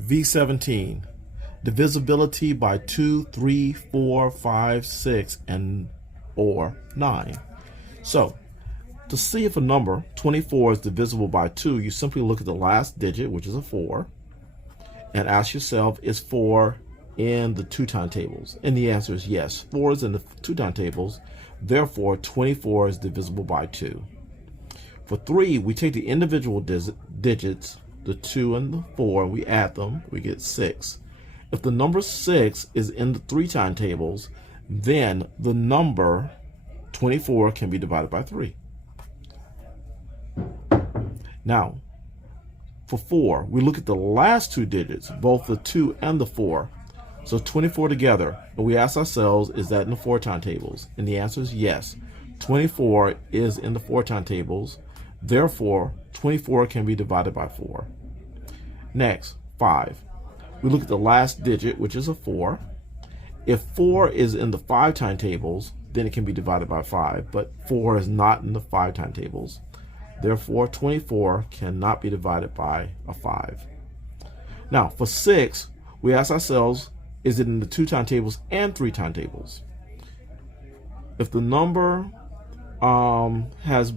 V17, divisibility by 2, 3, 4, 5, 6, and or 9. So, to see if a number, 24, is divisible by 2, you simply look at the last digit, which is a 4, and ask yourself, is 4 in the 2 time tables? And the answer is yes. 4 is in the 2 time tables, therefore 24 is divisible by 2. For 3, we take the individual digits, the 2 and the 4, and we add them, we get 6. If the number 6 is in the 3 time tables, then the number 24 can be divided by 3. Now, for 4, we look at the last 2 digits, both the 2 and the 4. So 24 together, and we ask ourselves, is that in the 4 time tables? And the answer is yes. 24 is in the 4 time tables, therefore 24 can be divided by 4. Next, 5. We look at the last digit, which is a 4. If 4 is in the 5 time tables, then it can be divided by 5, but 4 is not in the 5 time tables. Therefore, 24 cannot be divided by a 5. Now, for 6, we ask ourselves, is it in the 2 time tables and 3 time tables? If the number has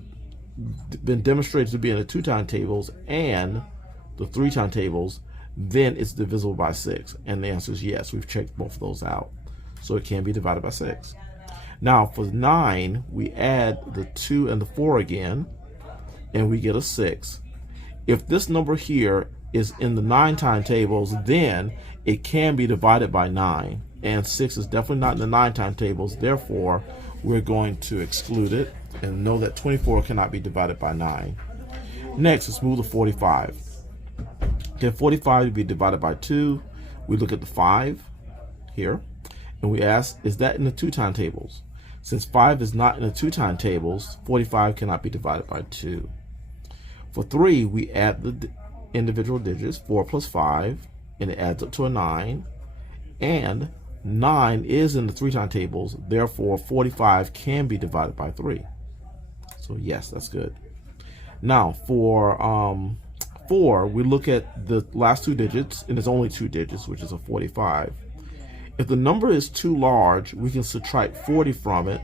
been demonstrated to be in the 2 time tables and the 3 time tables, then it's divisible by 6. And the answer is yes. We've checked both of those out. So it can be divided by 6. Now, for 9, we add the 2 and the 4 again, and we get a 6. If this number here is in the 9 time tables, then it can be divided by 9. And 6 is definitely not in the 9 time tables. Therefore, we're going to exclude it and know that 24 cannot be divided by 9. Next, let's move to 45. Can 45 be divided by 2? We look at the 5 here, and we ask, is that in the 2 time tables? Since 5 is not in the 2 time tables, 45 cannot be divided by 2. For 3, we add the individual digits, 4 plus 5, and it adds up to a 9. And 9 is in the 3 time tables, therefore 45 can be divided by 3. So yes, that's good. Now for 4, we look at the last 2 digits, and it's only 2 digits, which is a 45. If the number is too large, we can subtract 40 from it,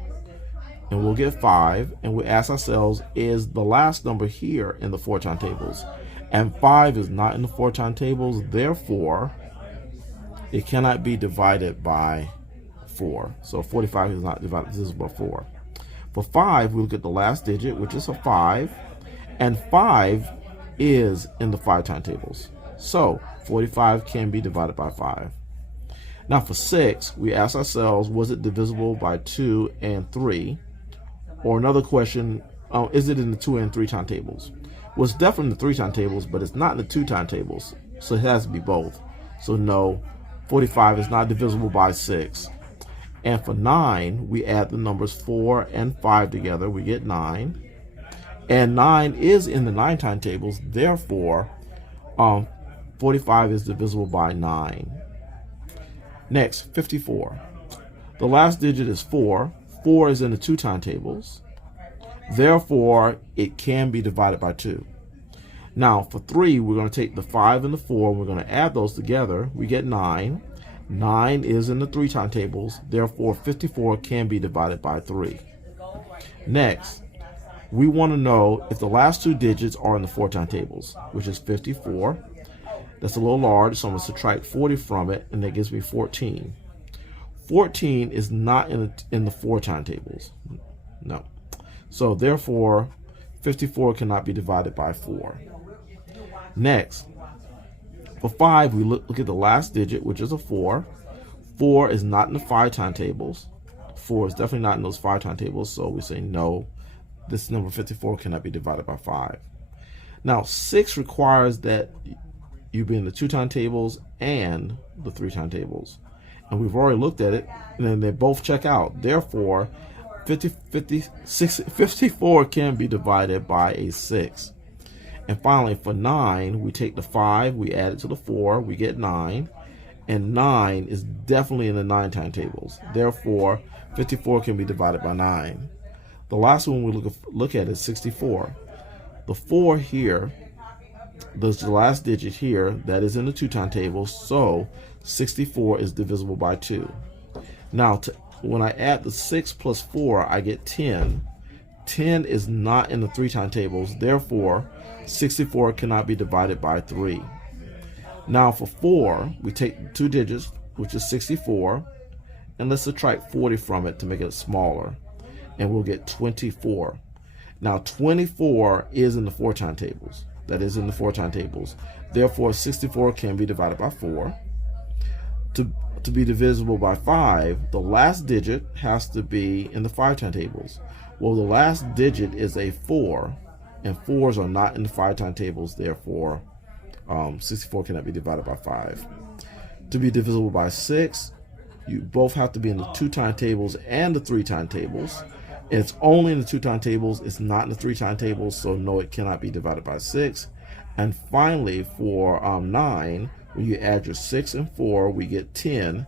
and we'll get 5, and we ask ourselves, is the last number here in the 4 time tables? And 5 is not in the 4 time tables, therefore it cannot be divided by 4. So 45 is not divisible by 4. For 5, we look at the last digit, which is a 5, and 5 is in the 5 time tables. So 45 can be divided by 5. Now for 6, we ask ourselves, was it divisible by 2 and 3? Or another question, is it in the 2 and 3 time tables? Well, it's definitely in the 3 time tables, but it's not in the 2 time tables. So it has to be both. So no, 45 is not divisible by 6. And for 9, we add the numbers 4 and 5 together. We get 9. And 9 is in the 9 time tables. Therefore, 45 is divisible by 9. Next, 54. The last digit is 4. 4 is in the 2 time tables. Therefore, it can be divided by 2. Now, for 3, we're going to take the 5 and the 4, and we're going to add those together. We get 9. 9 is in the 3 time tables. Therefore, 54 can be divided by 3. Next, we want to know if the last 2 digits are in the 4 time tables, which is 54. That's a little large, so I'm going to subtract 40 from it, and that gives me 14. 14 is not in the 4 time tables. No. So therefore, 54 cannot be divided by 4. Next, for 5, we look at the last digit, which is a 4. 4 is not in the 5 time tables. 4 is definitely not in those 5 time tables, so we say no. This number 54 cannot be divided by 5. Now, 6 requires that you be in the 2 time tables and the 3 time tables. And we've already looked at it, and then they both check out. Therefore, 54 can be divided by a 6. And finally, for 9, we take the 5, we add it to the 4, we get 9. And 9 is definitely in the 9 time tables. Therefore, 54 can be divided by 9. The last one we look at is 64. The 4 here There's the last digit here that is in the 2 times table, so 64 is divisible by 2. Now, when I add the 6 plus 4, I get 10. 10 is not in the 3 times tables, therefore 64 cannot be divided by 3. Now for 4, we take 2 digits, which is 64, and let's subtract 40 from it to make it smaller, and we'll get 24. Now 24 is in the 4 times tables. That is in the 4 times tables. Therefore 64 can be divided by 4. To be divisible by 5, the last digit has to be in the 5 times tables. Well, the last digit is a 4, and 4s are not in the 5 times tables, therefore 64 cannot be divided by 5. To be divisible by 6, you both have to be in the 2 times tables and the 3 times tables. It's only in the 2 times tables, it's not in the 3 times tables, so no, it cannot be divided by 6. And finally, for 9, when you add your 6 and 4, we get 10.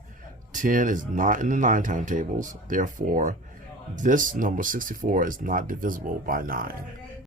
10 is not in the 9 times tables, therefore this number 64 is not divisible by 9.